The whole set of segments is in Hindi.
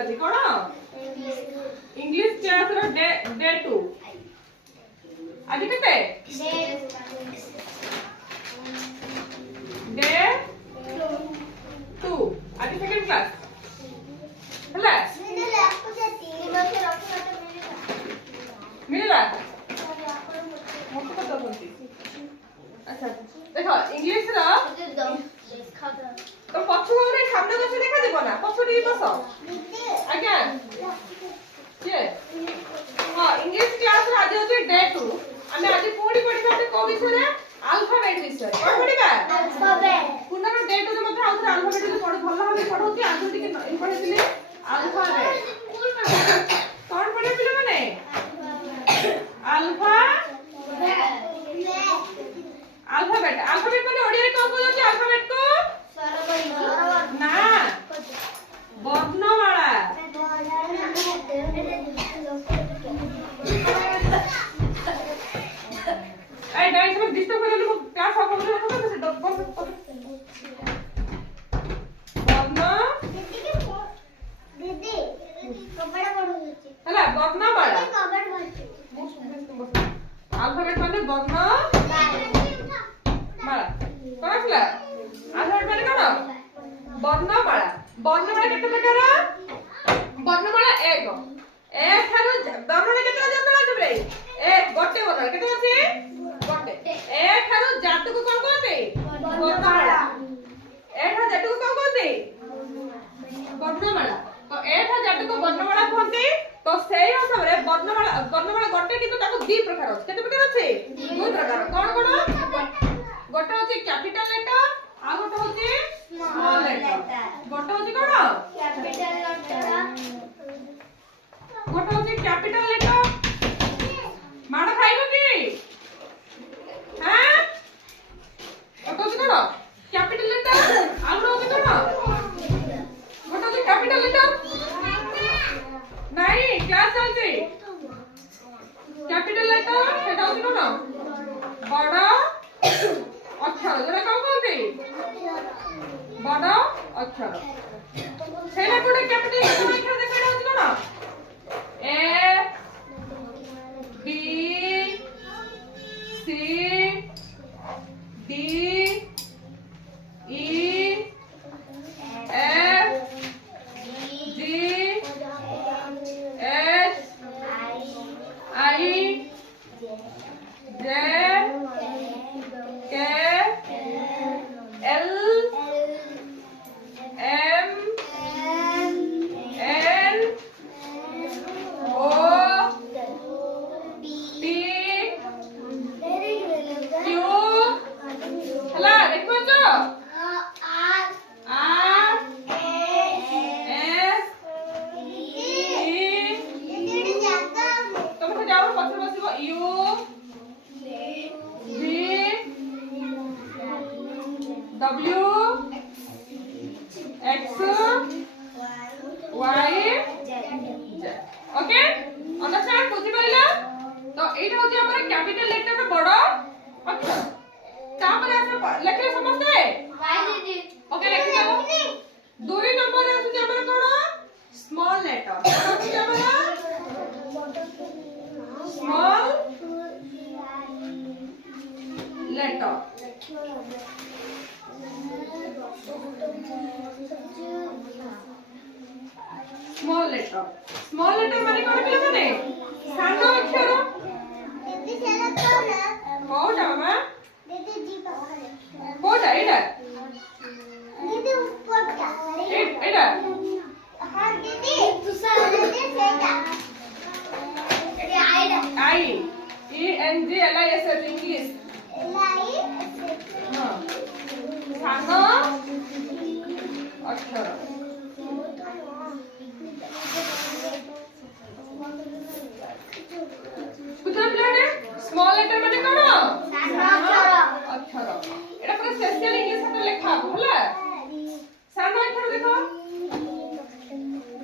ଆଜି କଣ ଇଂଲିଶ କ୍ଲାସ ର ଡେ 2 ଆଜି କେତେ ଡେ 2 ଆଜି ସେକେଣ୍ଡ କ୍ଲାସ ହେଲା मिलला मोटो कत बोलती अच्छा देखो इंग्लिश रा तो पछु रे खामना बस देखा देबो ना पछु टी बस आज्ञा ये हां इंग्लिश क्लास रा आज होती डे 2 हमें आज पूरी पढ़ी बाटे को विषय रे अल्फाबेट विषय कोन पढ़ीबा अल्फाबेट पुनः डे 2 रे मते आउथरा अल्फाबेट जो पढ़ भलो भाबे पढ़ौती आज टी के पढ़िथिले अल्फाबेट कोन पढ़े पिले माने अल्फाबेट अल्फाबेट माने ओडिया रे कोन कहउची अल्फाबेट को ना वर्णमाला ए डाइस में डिस्टर्ब करले क्लास सब बोले तो से वर्ण दीदी कपड़ा पढौची हला वर्णमाला अल्फाबेट माने वर्ण माला कोन आसला अल्फाबेट माने कोन वर्णमाला वर्णमाला केते प्रकार वर्णमाला एक थारो वर्णमाला केते वर्णमाला আছে रे एक गोटे वर्णमाला केते আছে गोटे एक थारो जातु को कोन कहते वर्णमाला एक थारो जातु को कोन कहते वर्णमाला तो एक थारो जातु को वर्णमाला कहते तो सेही हिसाब रे वर्णमाला गोटे किंतु ताको दी प्रकार अछि केते प्रकार अछि दो प्रकार कोन कोन गोटे होची कैपिटल लेटर आ गोटे होची स्मॉल लेटर गोटे होची कोन कैपिटल लेटर गोटे होची कैपिटल लेटर माडा खाइबो की हां गोटे होची कोन कैपिटल लेटर आ गोटे होची कोन गोटे होची कैपिटल लेटर नहीं क्लास चलती कैपिटल लेटर सेटा होची कोन बड़ अक्षर जरा कौन कहते बड़ अक्षर सेला कोडे कैपिटल लेटर अक्षर देखाडा होची कोन A B C D E F G H I J K L M N O T Q हला देखो जो आर एस तुमको जाओ पत्र बसिबो U V W X Y okay understand बुझि पाइला तो एटा होची हमर कैपिटल लेटर रे बड़ अक्षर तापर आसे लेखले समझते ओके लेखि जाओ 2 नंबर रे आसे हमर कोन स्मॉल लेटर होची हमर स्मॉल लेटर स्मॉल लेटर माने कोन पिला माने सानो अक्षर दीदी सेला कोन कोडा मामा दीदी जी पाखरे कोडा एडा दीदी ऊपरटा एडा हां दीदी दूसरा दीदी सेटा एडा आईडा I E N G L I S H English L I S H हां सानो अक्षर स्मॉल लेटर माने कोन अक्षर एटा पूरा स्पेशल इंग्लिश में लिखा होला सानो अक्षर देखो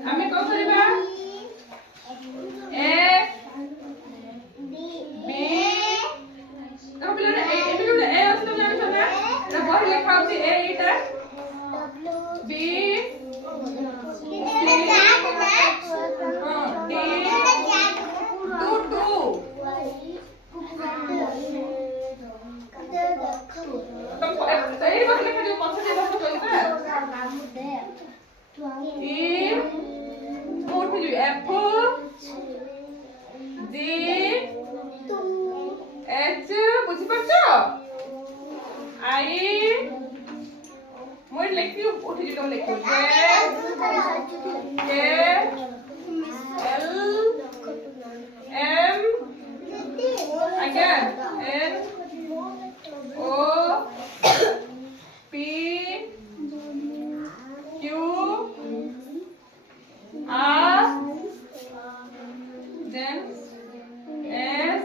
हमें को करबा ए बी तो पिला ए ए असलो जानि छ ना तो बही लिखा होती ए एटा B C E more to apple D H বুঝি পাচ্ছো I মই লেখি উঠি দিও লেখো K L M again N O P Q R then S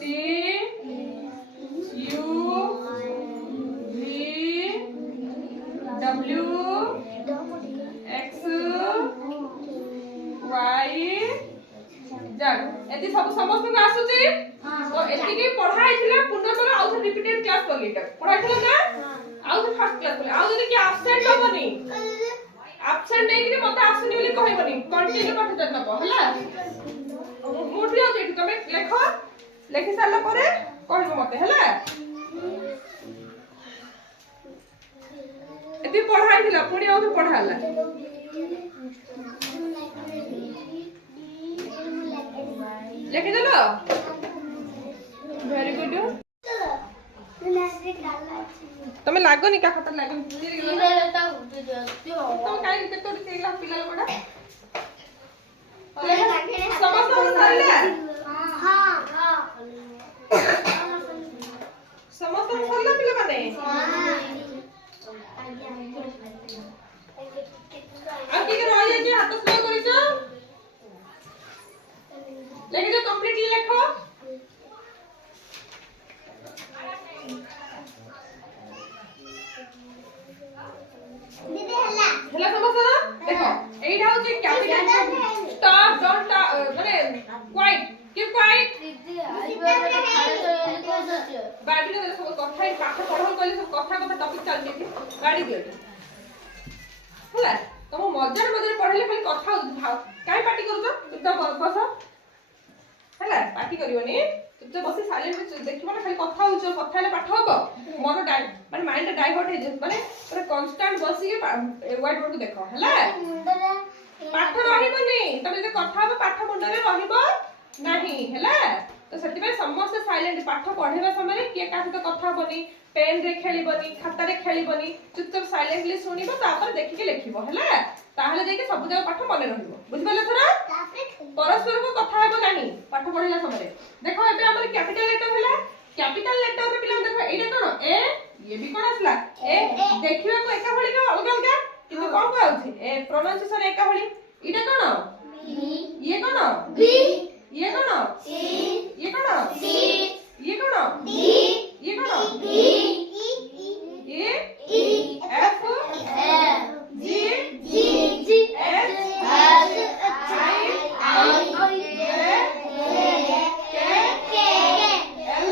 T U V W X Y जाग एति सब समस्त को आसुची तो एति के पढ़ाई थिला पुनः तोरा आउ रिपीटेड क्लास कर लीटा पढ़ाई थिला ना आउ फर्स्ट क्लास कर आउ जदी कि एब्सेंट होबनी एब्सेंट नै कि मते आसुनी बोली कहबनी कंटिन्यू पाठ करनबो हला मोठी हो जेठी तमे लेखो लेखि सारला परे कहबो मते हला एति पढ़ाई थिला पुनी आउ पढ़ाला लेके चलो वेरी गुड तमे लागोनी का खाता लागोनी तुम काई केतोडी केला पिला लोडा समस्त सरले हां समस्त सरला पिला माने आकी के रही है कि हाथ स्लो करिছো लेकिन जो कंप्लीटली लिखो दीदी हला समझ देखो एटा होची कैपिटल स्टॉप डोंट माने क्वाइट कीप क्वाइट बाडी ने सब कथा पाठ पढल कले सब कथा टॉपिक चल जेती गाडी दियो हला तुम मजार मजार पढले खाली कथा काई पार्टी करूछ तो बस हला पार्टी करियोनी तुझे बसी साइलेंट देखिबो ना खाली कथा होछ कथा ले पाठ हबो मन माने माइंड डाइवर्ट हे माने पूरा कांस्टेंट बसी के वर्ड वर्ड को देखो हला पाठ रहिबोनी तमे जे कथा हबो पाठ मुंड रे रहिबो नाही हला तो सती में समस्त साइलेंट पाठ पढेबा समय के का सहित कथा बनी पेन रे खेलिबनी खाता रे खेलिबनी चुपचाप साइलेंटली सुनिबो तापर देखि के लिखिबो हला ताहले देके सब जगह पाठ मन रहिबो बुझबले थरा परस्पर को कथा हेबो नाही पाठ पढिला समय देखो एबे हमर कैपिटल लेटर हला कैपिटल लेटर रे पिला देखो एटा कोन ए ये भी कोन असला ए देखिबा को एका भली का अलग अलग किंतु कोन को आउछि ए प्रोनाउंसिएशन एका भली एटा कोन बी ये कोन बी ये कोन सी ये कोन सी ये कोन डी ये कोन D A E F G G G H H I I K K L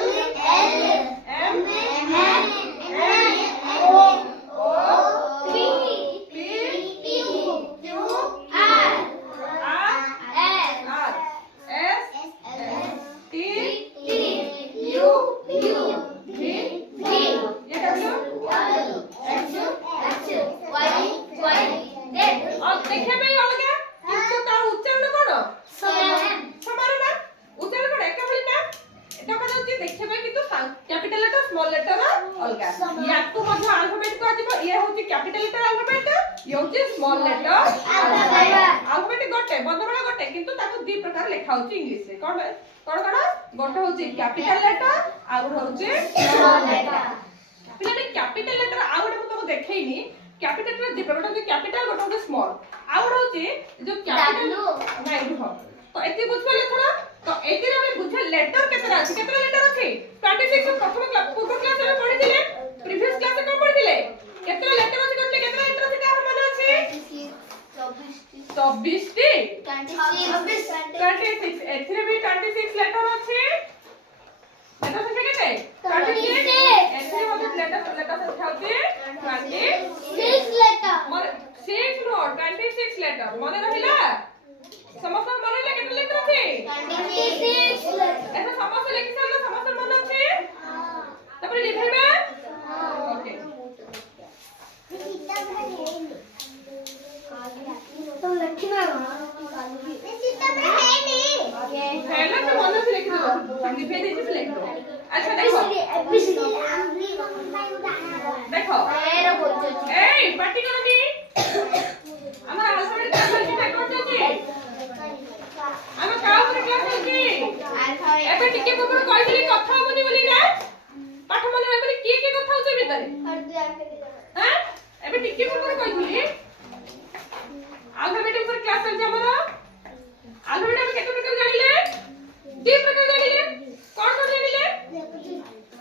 L M N O O P P Q R R S T U U V V ये W X Y Y Z और देखे भाई अलग किंतु तार उच्चारण कोन समान ना उच्चारण कोन एका भली ना एटा का होची देखे भाई किंतु कैपिटल लेटर स्मॉल लेटर अलग या तो मध्य अल्फाबेट को आजिबो ये होची कैपिटल लेटर अल्फाबेट ये होची स्मॉल लेटर अल्फाबेट गोटे बंधबेला गोटे किंतु ताको दी प्रकार लिखा होची इंग्लिश रे कोन गोटे होची कैपिटल लेटर आ गोटे होची स्मॉल लेटर पिला ने कैपिटल लेटर आ गोटे को देखैनी कैपिटल लेटर दी प्रकार होची कैपिटल गोटे होची स्मॉल आ गोटे होची जो कैपिटल नाही रुह तो एति बुझबले थोड़ा तो एति रे बुझे लेटर केतरा अछि केतरा लेटर अछि 26 प्रथम क्लास पूर्व क्लास रे पढि दिले प्रीवियस क्लास रे कोन पढि दिले केतरा लेटर अछि कोन केतरा लेटर अछि का मन अछि 24 टी 26 एथिरे भी 26 लेटर अछि लेटर संख्या केते 26 एथिरे होते लेटर संख्या होती 26 लेटर मन 6 नो 26 लेटर मन रहिला समस्त मन रहिला केते लेटर अछि 26 एथा समस्त लिखि सारला समस्त मन अछि हां तपर लिखिबे हां ओके देखो ए पार्टी करनी আমার আলফাবেট ক্লাস হচ্ছে দেখো হচ্ছে আমার কাউ করে ক্লাস হচ্ছে এবে টিকে পপর কইলি কথা হবনি বলি না পাঠ মনে রাখবি কি কি কথা হচ্ছে ভিতরে হ্যাঁ এবে টিকে পপর কইলি আলফাবেট উপর ক্লাস চলছে আমার আলফাবেট আমি কত প্রকার জানিলে দুই প্রকার জানিলে কোন কোন জানিলে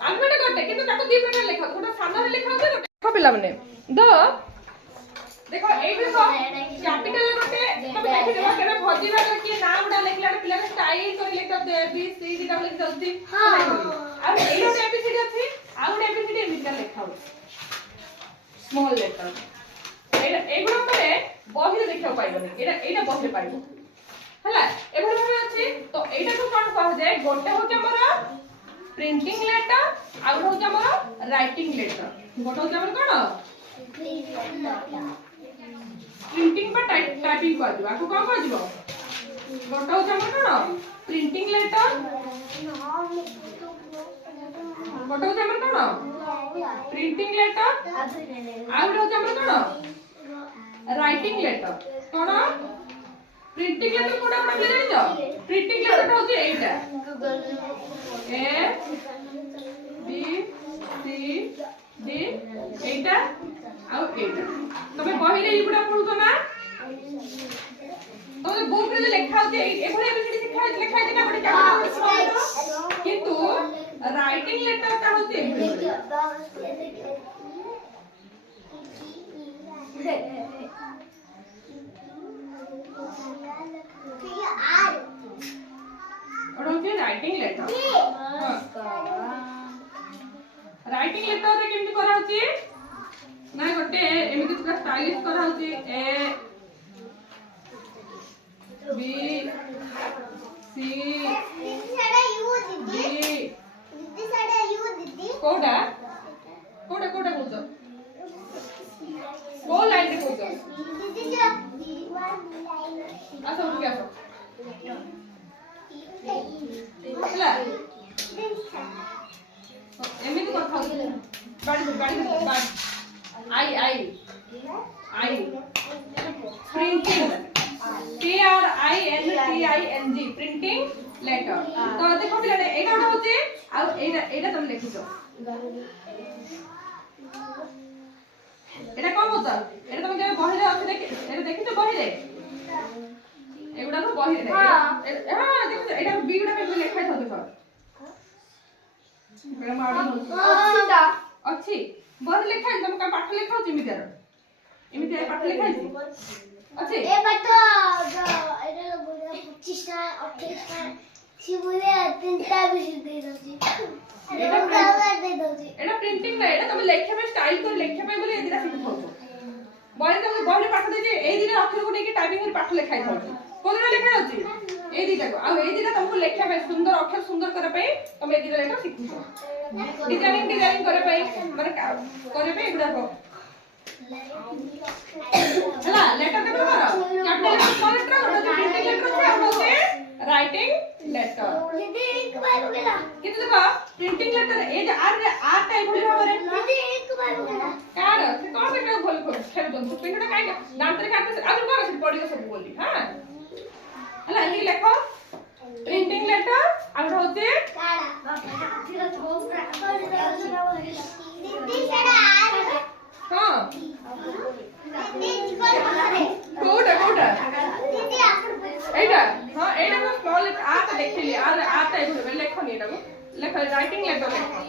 আলফাবেট করতে কিন্তু তাকে দুই প্রকার লেখা ওটা সামনে লেখা হবে ওটা পেলা মানে দ देखो ए देखो कैपिटल गोटे तब देखि देबो केना भजी भाग के नामडा लिखला पिला के स्टाइल कर लिख दे बी सी डी डबल लिख दउती हां आ ए गोटे एबीसीडी अछि आ गोटे एबीसीडी एमिका लिखाउ स्मॉल लेटर ए गुण परे बहिरे देखियो पाइबो एटा बहिरे पाइबो हला एभली भाबे अछि तो एटा को कोन कह जाय गोटे होचे हमरा प्रिंटिंग लेटर आ गोटे होचे हमरा राइटिंग लेटर गोटे होचे हमरा कोन प्रिंटिंग पर टाइपिंग कर दिबा को कोन कर दिबो गोटे होचे हमरा कोन प्रिंटिंग लेटर गोटे होचे हमरा कोन प्रिंटिंग लेटर आ गोटे होचे हमरा कोन राइटिंग लेटर कोन प्रिंटिंग लेटर कोडा पढले जानि तो प्रिंटिंग लेटर होचे एटा ए बी सी डी एटा आ एटा तबे पहिले इबुडा पढुतो ना तो बुक रे लेखा होते एबुडा एबीसीडी लिखा है ना गोटे कैपिटल किंतु राइटिंग लेटर का होते और होते राइटिंग लेटर राइटिंग लेटर रे केमति करा होची ना गोटे एमिति पूरा स्टाइलिश करा होची ए बी सी दीदी साडा यू दीदी कोडा कोडा कोडा बोलतो को लाइन रे बोलतो दीदी जो लाइन अच्छा उठ गया ହେଲା ଏମିତି କଥା ହଉଛି ବାଡ଼ି आई प्रिंटिंग PRINTING प्रिंटिंग लेटर तो देखो पिलाने एटा गोटे होचे आ एटा तुम लिखिছো एटा कोन बोतल एटा तुम के बहिरे अछि एटा देखिছো बहिरे एगुडा तो बहिरे हां देखो एटा बी गुडा पे लिखा था देखो एटा माडो अच्छीटा अच्छी बहिरे लिखा है तुम का पाठ लिखा होची इमितिया पाठ लिखा है अच्छी ए पाठ जो एटा बोले 25 टा 28 टा सी बोले 3 टा भी दे दोची एटा दे दोची एटा प्रिंटिंग ना एटा तुम लेखे में स्टाइल कर लेखे में बोले एदिरा सिखो बहिरे तुम बहिरे पाठ दे जे ए दिना अक्षर को नेकी टाइपिंग कर पाठ लिखाई था कोनरा लिखा होची ए दिटा को आ ए दिना तुमको लेखे में सुंदर अक्षर सुंदर करे पे तुम ए दिना लेखा सिखो डिजाइनिंग करे पे माने करे पे एगुडा को चला लेटर के करो कैपिटल स्मॉल लेटर और प्रिंटिंग लेटर से हम होते राइटिंग लेटर दीदी एक बार हो गया कितने देखो printing letter A J R type होली भाबरे दीदी एक बार हो गया यार से कोन से बोल को खेल दो प्रिंटटा काई दांतरे काटे से आगु कोन से पड़ी सब बोली हां हला ये लिखो प्रिंटिंग लेटर और होते काड़ा दीदी सेड़ा हां दीदी कोन कोडा दीदी आपण एटा हां एटा को स्मॉल लेटर आ देखिली आ टाइप होले लिखो नि एटा को लिखो राइटिंग लेटर लिखो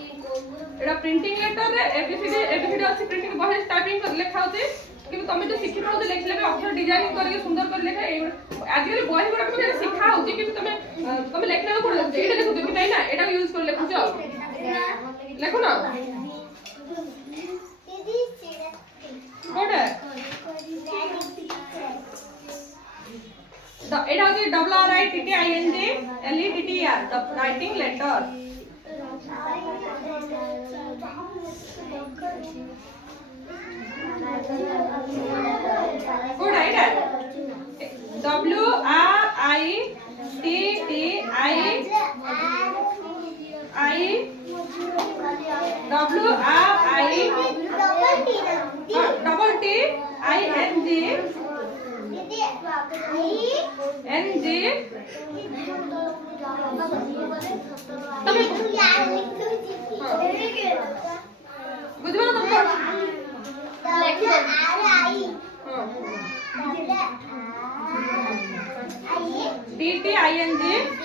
एटा प्रिंटिंग लेटर रे एबीसीडी अछि प्रिंटिंग बहे टाइपिंग कर लिखा होते कि तुम जो शिखि पाउ लिखले अक्षर डिजाइन करके सुंदर कर लिखा आजकल बही गुडा को शिखा होची कि तुम लिखले को पड़े एटा देखो कि नहीं ना एटा यूज कर लिखु छ लिखो ना दीदी सेड़ा कोडा एटा होची RITTING LETTER राइटिंग लेटर कोडा एटा WRITTING W R I double T I N G N G বুঝবে না তুমি D T I N G